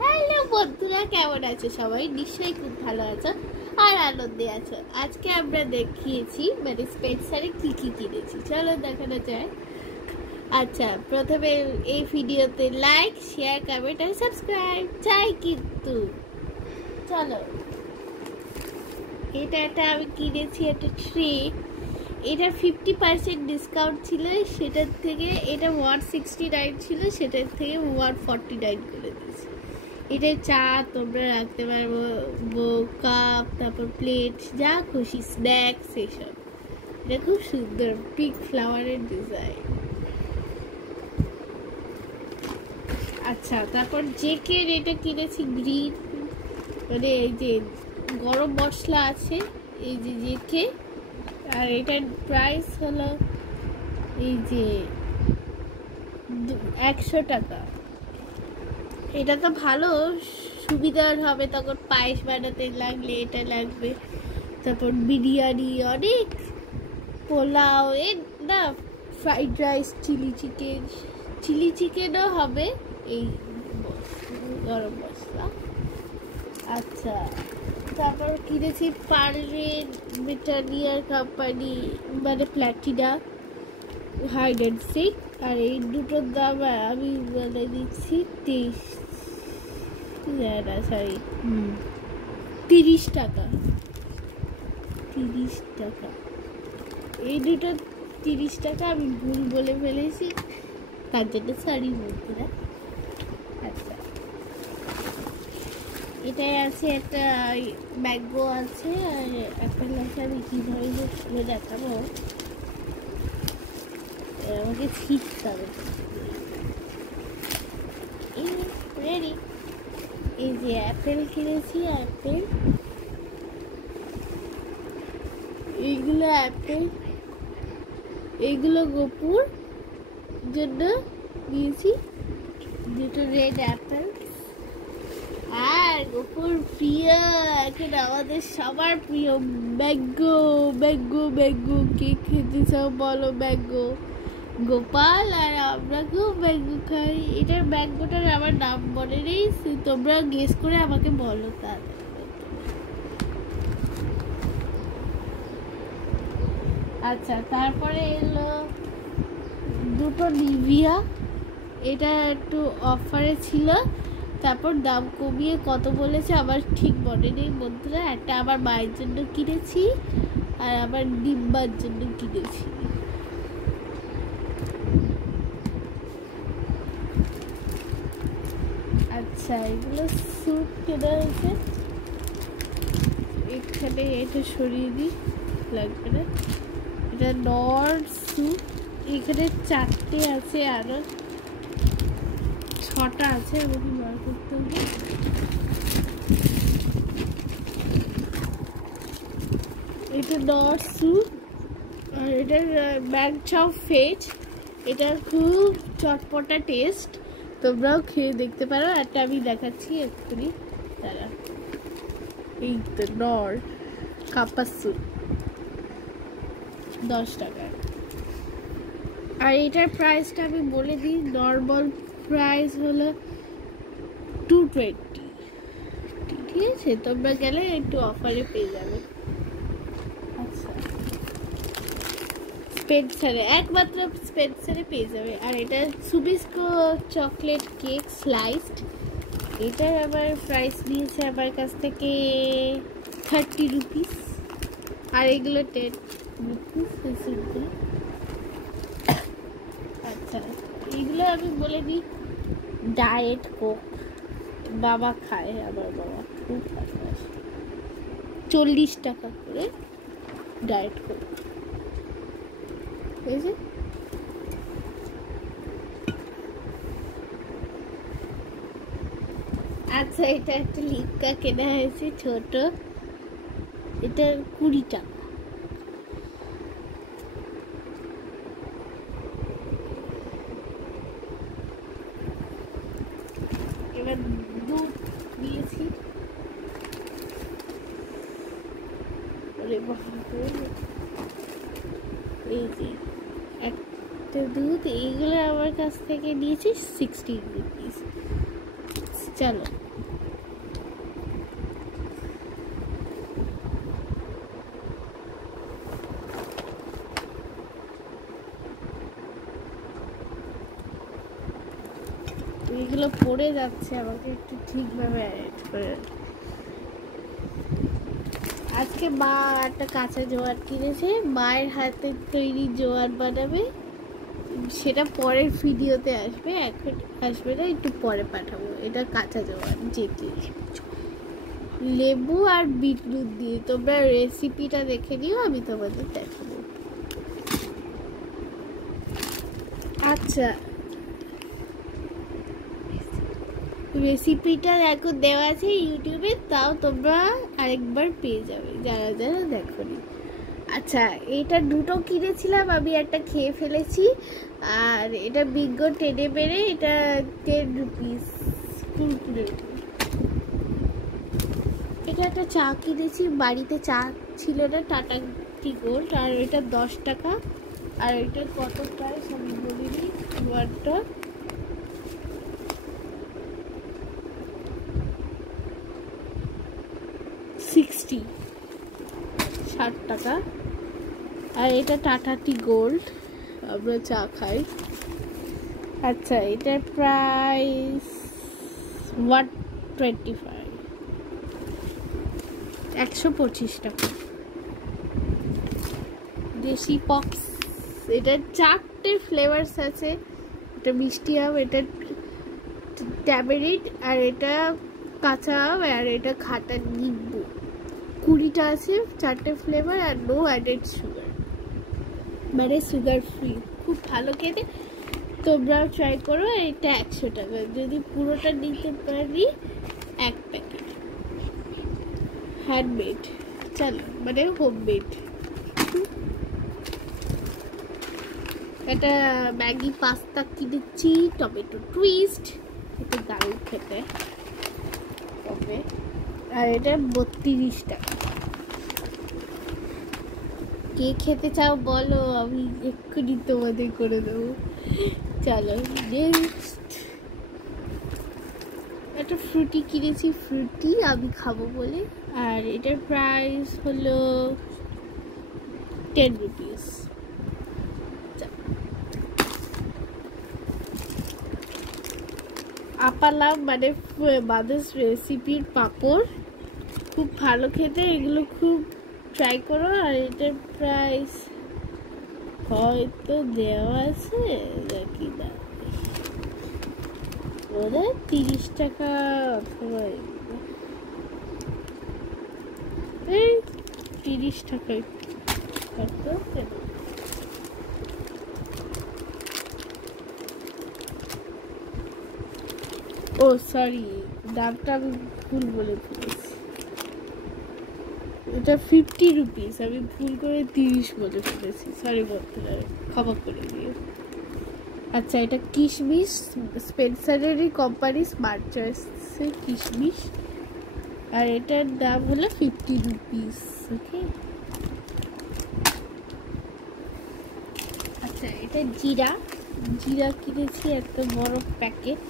Hello বন্ধুরা, কেমন আছো সবাই? নিশ্চয়ই খুব ভালো আছো আর আনন্দে আছো। আজকে আমরা দেখিয়েছি মানে স্পেন্সারে কি কি কিনেছি, চলো দেখানো যায়। আচ্ছা, প্রথমে এই ভিডিওতে লাইক, শেয়ার, কমেন্ট আর সাবস্ক্রাইব চাই কিন্তু। চলো, এটা আমি কিনেছি একটা ট্রে। এটা 50% ডিসকাউন্ট ছিল, সেটার থেকে এটা 169 ছিল, সেটার থেকে 149 করে দিয়েছি। এটা চা তোমরা রাখতে পারবো, কাপ, তারপর প্লেট, যা খুশি, স্ন্যাক্স, এসব। এটা খুব সুন্দর পিঙ্ক ফ্লাওয়ারের ডিজাইন। আচ্ছা, তারপর জেকের এটা কিনেছি গ্রিন, মানে এই যে গরম মশলা আছে, এই যে জেকে। আর এটার প্রাইস হলো এই যে 100 টাকা। এটা তো ভালো, সুবিধার হবে, তখন পায়েস বানাতে লাগলে এটা লাগবে। তারপর বিরিয়ানি, অনেক পোলাও, না ফ্রাইড রাইস, চিলি চিকেনও হবে এই গরম মশলা। আচ্ছা, তারপর কিনেছি পার্লে ব্রিটানিয়ার কোম্পানি, মানে প্ল্যাটিনা হাইড অ্যান্ড সিক। আর এই দুটোর দাম আমি বলে দিচ্ছি 30 টাকা। 30 টাকা, এই দুটো 30 টাকা। আমি ভুল বলে ফেলেছি, তার জন্য সরি বন্ধুরা। আচ্ছা, এটাই আছে একটা ম্যাঙ্গো আছে আর অ্যাপেল আছে। আমি কীভাবে যে দেখাবো, আমাকে শিখতে হবে। রেডি, এই যে অ্যাপেল কিনেছি, অ্যাপেল, এইগুলো অ্যাপেল, এইগুলো গোপুর জন্য নিয়েছি দুটো রেড অ্যাপেল। আর গোপুর প্রিয়, এখন আমাদের সবার প্রিয় ম্যাঙ্গো। ম্যাঙ্গো ম্যাঙ্গো, কে খেতে চাও বলো? ম্যাঙ্গো। গোপাল আর আমরা খুব ম্যাঙ্গো খাই। এটার ম্যাঙ্গোটার আমার নাম মনে নেই, তোমরা গেস করে আমাকে বলো। তার আচ্ছা, তারপরে এলো দুটো নিভিয়া। এটা একটু অফারে ছিল, তারপর দাম কমিয়ে কত বলেছে আমার ঠিক মনে নেই বন্ধুরা। একটা আমার মায়ের জন্য কিনেছি আর আমার ডিম্বার জন্য কিনেছি। আচ্ছা, এগুলো স্যুপ কেনা হয়েছে। এখানে এটা সরিয়ে দিই, লাগবে না। এটা নর্থ স্যুপ, এখানে 4টে আছে, আরো 6টা আছে, আমাকে বার করতে হবে। এটা নর্থ স্যুপ আর এটার ব্যাংচাও ফেজ। এটা খুব চটপটা টেস্ট, তোমরাও খেয়ে দেখতে পারো। একটা আমি দেখাচ্ছি এক্ষুনি, তারা এই তো নর্থ কাপা স্যুপ 10 টাকা। আর এটার প্রাইসটা আমি বলে দিই, নর্মাল প্রাইস হলো 220। ঠিক আছে, তোমরা গেলে একটু অফারে পেয়ে যাবে। আচ্ছা, স্পেন্সারে, একমাত্র স্পেন্সারে পেয়ে যাবে। আর এটা সুবিস্কো চকলেট কেক স্লাইসড, এটার আবার প্রাইস নিয়েছে আমার কাছ থেকে 30 রুপিস। আর এগুলো 10 রুপিস। আচ্ছা, এইগুলো আমি বলে দিই, ডায়েট কোক, বাবা খায়, আমার বাবা খুব ভালোবাসে। 40 টাকা করে ডায়েট কোক, বুঝেছি। আচ্ছা, এটা একটা লিপকা কেনা হয়েছে ছোট, এটা 20 টাকা। এবার দুধ দিয়েছি, এই যে একটা দুধ। এইগুলো আমার কাছ থেকে নিয়েছি 60 রুপিস। চলো পড়ে যাচ্ছে, আমাকে একটু ঠিকভাবে অ্যারেঞ্জ করে। আজকে মা একটা কাঁচা জোয়ার কিনেছে, মায়ের হাতে তৈরি জোয়ার বানাবে, সেটা পরের ভিডিওতে আসবে, এখন আসবে না, একটু পরে পাঠাবো। এটা কাঁচা জোয়ার যেটি লেবু আর বিটরুট দিয়ে, তোমরা রেসিপিটা দেখে নিও, আমি তোমাদের দেখাবো। আচ্ছা, রেসিপিটা এখন দেওয়া আছে ইউটিউবে, তাও তোমরা আরেকবার পেয়ে যাবে যারা যারা দেখোনি। আচ্ছা, এটা দুটো কিনেছিলাম, আমি একটা খেয়ে ফেলেছি। আর এটা বিজ্ঞ টেনে বেড়ে, এটা 10 রুপিস কুরকুরে। এটা একটা চা কিনেছি, বাড়িতে চা ছিল না, টাটা টি গোল্ড, আর এটা 10 টাকা। আর এটা কত প্রাইস আমি বলিনি, জোয়ারটা 60 টাকা। আর এটা টাটা টি গোল্ড, আমরা চা খাই। আচ্ছা, এটার প্রাইস 125, 125 টাকা। দেশি পপস, এটা 4টে ফ্লেভারস আছে, এটা মিষ্টি আম, এটা ট্যামেরিন্ড, আর এটা কাঁচা আম, আর এটা খাটা নিম্বু। 20টা আছে, 4টে ফ্লেভার, আর নো অ্যাডেড সুগার, মানে সুগার ফ্রি। খুব ভালো খেতে, তোমরাও ট্রাই করো। এটা 100 টাকা, যদি পুরোটা নিতে পারি 1 প্যাকেট। হ্যান্ডমেড, চলো, মানে হোমমেড। এটা ম্যাগি পাস্তা কিনেছি, টমেটো টুইস্ট, এটা দারুণ খেতে হবে। আর এটা 32 টাকা। কে খেতে চাও বলো, আমি এক্ষুনি তোমাদের করে দেবো। চলো নেক্সট, একটা ফ্রুটি কিনেছি, ফ্রুটি আমি খাবো বলে, আর এটার প্রাইস হলো 10 রুপিস। আপালাম, মানে মাদার্স রেসিপির পাপড়, খুব ভালো খেতে, এগুলো খুব ট্রাই করো। আর এটার প্রাইস হয়তো দেওয়া আছে নাকি না, ওরা 30 টাকা অথবা এই 30 টাকায় কত। ও সরি, দামটা আমি ভুল বলে ফেলেছি, এটা 50 রুপিস, আমি ভুল করে 30 বলে ফেলেছি, সরি বন্ধুরা, ক্ষমা করে দিও। আচ্ছা, এটা কিশমিশ, স্পেন্সারেরই কোম্পানি, স্মার্ট চয়েসের কিশমিশ, আর এটার দাম হলো 50 রুপিস। ওকে, আচ্ছা, এটা জিরা কিনেছি একটা বড় প্যাকেট,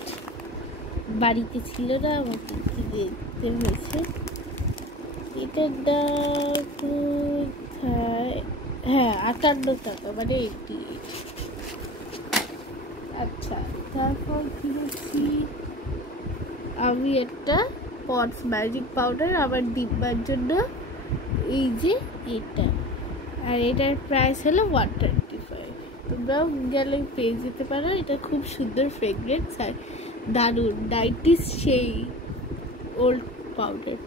বাড়িতে ছিল না, আমাকে কিনতে হয়েছে। এটার দাম কোথায়, হ্যাঁ 58 টাকা, মানে 88। আচ্ছা, তারপর কিনেছি আমি একটা পন্ডস ম্যাজিক পাউডার, আমার ডিব্বার জন্য, এই যে এটা, আর এটার প্রাইস হলো 125। তোমরাও গেলে পেয়ে যেতে পারো, এটা খুব সুন্দর ফ্রেগরেন্স আর দারুণ, 90s সেই ওল্ড পাউডার।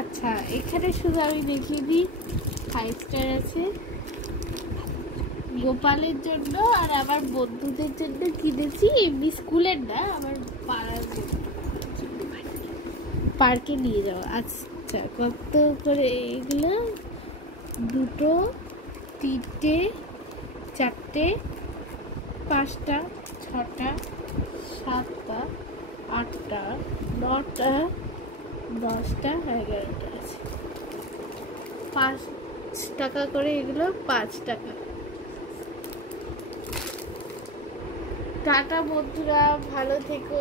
আচ্ছা, এখানে শুধু আমি দেখিয়ে দিই, 5 স্টার আছে, গোপালের জন্য আর আমার বন্ধুদের জন্য কিনেছি, এমনি স্কুলের না, আমার পাড়ার পার্কে নিয়ে যাওয়া। আচ্ছা, কত করে এগুলো, 2, 3, 4, 5, 6, 7, 8, 9, 10, 11 আছে। 5 টাকা করে এগুলো, 5 টাকা। টাটা বন্ধুরা, ভালো থেকো,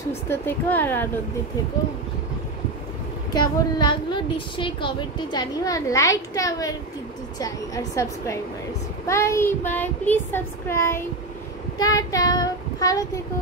সুস্থ থেকো, আর আনন্দে থেকো। কেমন লাগলো নিশ্চয়ই কমেন্টে জানিও, আর লাইকটা আমার কিন্তু চাই, আর subscribers. Bye bye, please subscribe. Tata. ভালো থেকো।